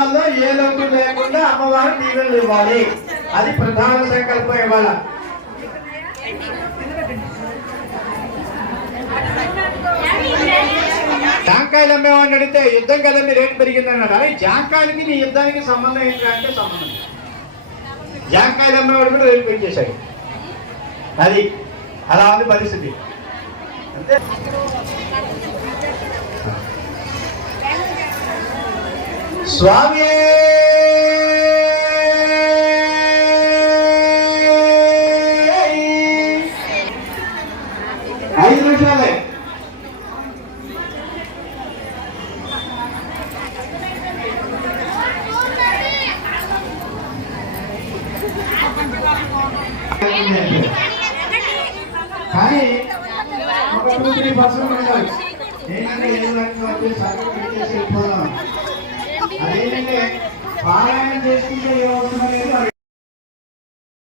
కుటుంబాల్లో ఏ లోటు లేకుండా అమ్మవారు దీవెనలు ఇవ్వాలి. అది ప్రధాన సంకల్పం. ఇవాళ జాంకాయలు అమ్మేవాడిని అడిగితే యుద్ధం కదా మీ రేటు పెరిగింది అన్నాడు. అరే జాంకాయలకి నీ యుద్ధానికి సంబంధం ఏంటి అంటే సంబంధం. జాంకాయలు అమ్మేవాడు కూడా రేటు పెంచేశాడు. అది అలా ఉంది పరిస్థితి. అంతే. స్వామి 5 నిమిషాలే. కానీ ఒక 2-3% ఉండాలి. ఏంటంటే అదేంటంటే పారాయణం చేసుకుంటే ఏమవుతుందంటే